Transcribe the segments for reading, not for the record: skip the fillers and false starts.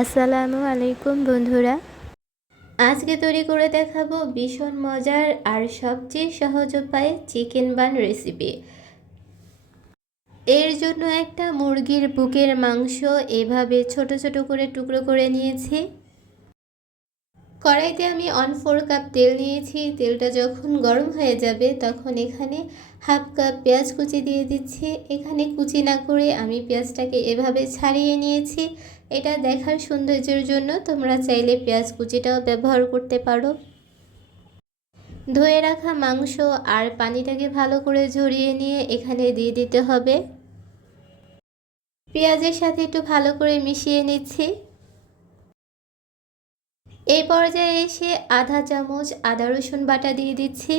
আসসালামু আলাইকুম বন্ধুরা। আজকে তৈরি করে দেখাবো ভীষণ মজার আর সবচেয়ে সহজ উপায়ে চিকেন বান রেসিপি। এর জন্য একটা মুরগির বুকের মাংস এভাবে ছোট ছোট করে টুকরো করে নিয়েছি। কড়াইতে আমি 1/4 কাপ তেল নিয়েছি। তেলটা যখন গরম হয়ে যাবে তখন এখানে হাফ কাপ পেঁয়াজ কুচি দিয়ে দিচ্ছি। এখানে কুচি না করে আমি পেঁয়াজটাকে এভাবে ছাড়িয়ে নিয়েছি। এটা দেখার সৌন্দর্যের জন্য তোমরা চাইলে পেঁয়াজ কুচিটাও ব্যবহার করতে পারো। ধুয়ে রাখা মাংস আর পানিটাকে ভালো করে ঝরিয়ে নিয়ে এখানে দিয়ে দিতে হবে। পেঁয়াজের সাথে একটু ভালো করে মিশিয়ে নিচ্ছি। এই পর্যায়ে এসে আধা চামচ আদা রসুন বাটা দিয়ে দিচ্ছি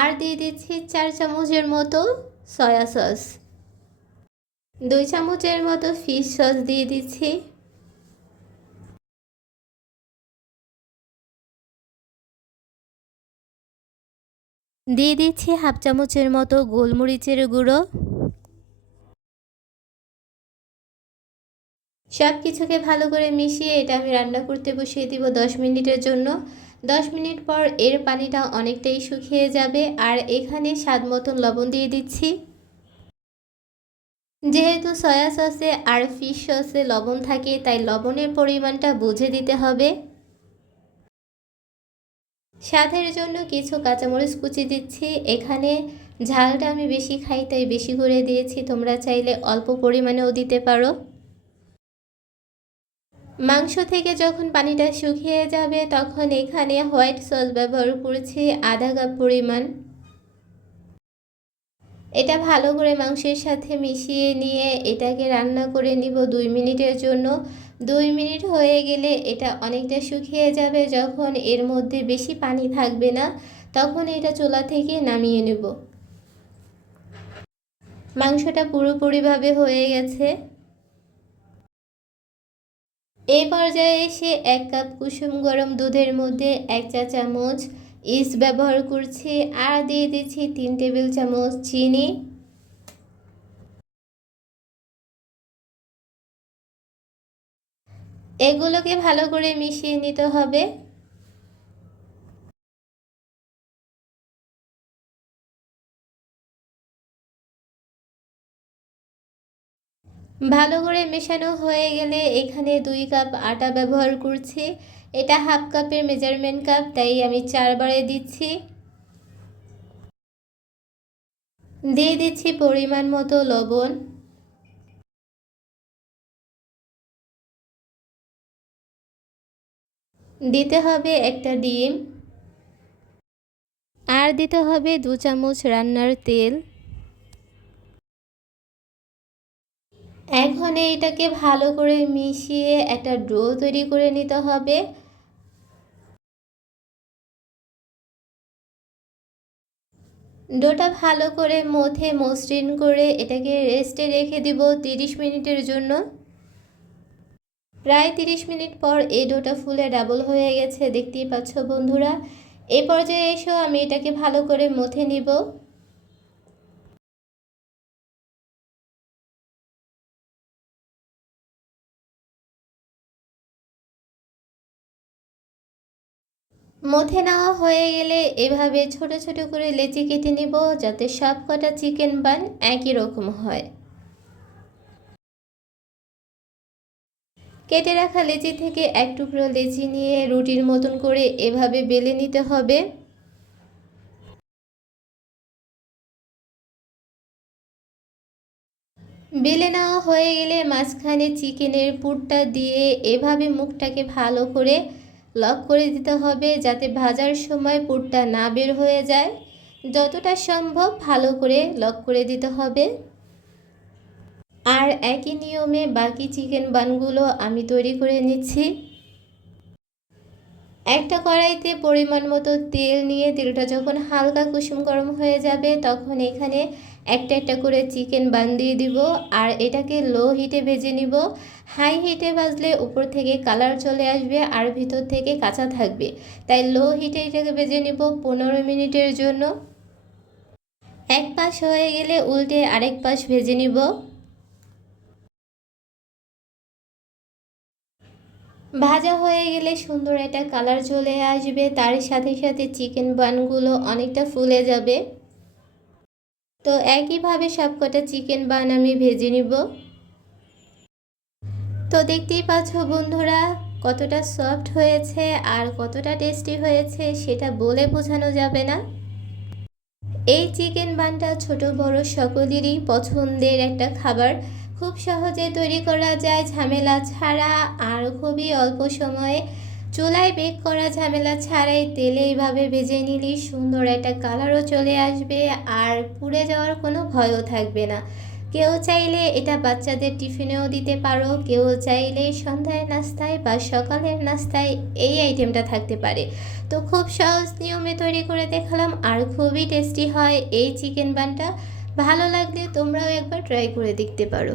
আর দিয়ে দিচ্ছি 4 চামচের মতো সয়া সস, 2 চামচের মতো ফিশ সস দিয়ে দিচ্ছি। দিয়ে দিচ্ছি হাফ চামচের মতো গোলমরিচের গুঁড়ো। সব কিছুকে ভালো করে মিশিয়ে এটা আমি রান্না করতে বসিয়ে দিব 10 মিনিটের জন্য। 10 মিনিট পর এর পানিটা অনেকটাই শুকিয়ে যাবে আর এখানে স্বাদ মতন লবণ দিয়ে দিচ্ছি। যেহেতু সয়া সসে আর ফিশ সসে লবণ থাকে তাই লবণের পরিমাণটা বুঝে দিতে হবে। স্বাদের জন্য কিছু কাঁচামরিচ কুচি দিচ্ছি। এখানে ঝালটা আমি বেশি খাই তাই বেশি করে দিয়েছি, তোমরা চাইলে অল্প পরিমাণেও দিতে পারো। মাংস থেকে যখন পানিটা শুকিয়ে যাবে তখন এখানে হোয়াইট সস ব্যবহার করেছি আধা কাপ পরিমাণ। এটা ভালো করে মাংসের সাথে মিশিয়ে নিয়ে এটাকে রান্না করে নিব 2 মিনিটের জন্য। 2 মিনিট হয়ে গেলে এটা অনেকটা শুকিয়ে যাবে। যখন এর মধ্যে বেশি পানি থাকবে না তখন এটা চুলা থেকে নামিয়ে নেব। মাংসটা পুরোপুরিভাবে হয়ে গেছে। এই পর্যায়ে এসে 1 কাপ কুসুম গরম দুধের মধ্যে 1 চা চামচ ইস্ট ব্যবহার করছি আর দিয়ে দিচ্ছি 3 টেবিল চামচ চিনি। এগুলোকে ভালো করে মিশিয়ে নিতে হবে। ভালো করে মেশানো হয়ে গেলে এখানে 2 কাপ আটা ব্যবহার করছি। এটা হাফ কাপের মেজারমেন্ট কাপ তাই আমি 4 বারে দিচ্ছি। দিয়ে দিচ্ছি পরিমাণ মতো লবণ। দিতে হবে একটা ডিম আর দিতে হবে 2 চামচ রান্নার তেল। এখন এইটাকে ভালো করে মিশিয়ে একটা ডো তৈরি করে নিতে হবে। ডোটা ভালো করে মথে মসৃণ করে এটাকে রেস্টে রেখে দিব 30 মিনিটের জন্য। প্রায় 30 মিনিট পর এই ডোটা ফুলে ডাবল হয়ে গেছে, দেখতেই পাচ্ছ বন্ধুরা। এই পর্যায়ে এসেও আমি এটাকে ভালো করে মথে নিব। মথে নেওয়া হয়ে গেলে এভাবে ছোট ছোট করে লেচি কেটে নিব যাতে সব কটা চিকেন বান একই রকম হয়। কেটে রাখা লেচি থেকে এক টুকরো লেচি নিয়ে রুটির মতন করে এভাবে বেলে নিতে হবে। বেলে নেওয়া হয়ে গেলে মাঝখানে চিকেনের পুরটা দিয়ে এভাবে মুখটাকে ভালো করে লক করে দিতে হবে যাতে ভাজার সময় পুরটা না বের হয়ে যায়। যতটা সম্ভব ভালো করে লক করে দিতে হবে। আর একই নিয়মে বাকি চিকেন বানগুলো আমি তৈরি করে নিচ্ছি। একটা কড়াইতে পরিমাণ মতো তেল নিয়ে তেলটা যখন হালকা কুসুম গরম হয়ে যাবে তখন এখানে একটা একটা করে চিকেন বান দিয়ে দিব আর এটাকে লো হিটে ভেজে নিব। হাই হিটে ভাজলে উপর থেকে কালার চলে আসবে আর ভিতর থেকে কাঁচা থাকবে, তাই লো হিটে এটাকে ভেজে নিব 15 মিনিটের জন্য। এক পাশ হয়ে গেলে উল্টে আরেক পাশ ভেজে নিব। ভাজা হয়ে গেলে সুন্দর একটা কালার চলে আসবে, তার সাথে সাথে চিকেন বানগুলো অনেকটা ফুলে যাবে। তো একইভাবে সবকটা চিকেন বান আমি ভেজে নিব। তো দেখতেই পাচ্ছ বন্ধুরা কতটা সফট হয়েছে আর কতটা টেস্টি হয়েছে সেটা বলে বোঝানো যাবে না। এই চিকেন বানটা ছোট বড় সকলেরই পছন্দের একটা খাবার, খুব সহজে তৈরি করা যায় ঝামেলা ছাড়া, আর খুবই অল্প সময়ে চুলায় বেক করা ঝামেলা ছাড়াই তেলে এইভাবে ভেজে নিলেই সুন্দর একটা কালারও চলে আসবে আর পুড়ে যাওয়ার কোনো ভয়ও থাকবে না। কেউ চাইলে এটা বাচ্চাদের টিফিনেও দিতে পারো, কেউ চাইলে সন্ধ্যায় নাস্তায় বা সকালের নাস্তায় এই আইটেমটা থাকতে পারে। তো খুব সহজ নিয়মে তৈরি করে দেখালাম আর খুবই টেস্টি হয় এই চিকেন বানটা। ভালো লাগলে তোমরাও একবার ট্রাই করে দেখতে পারো।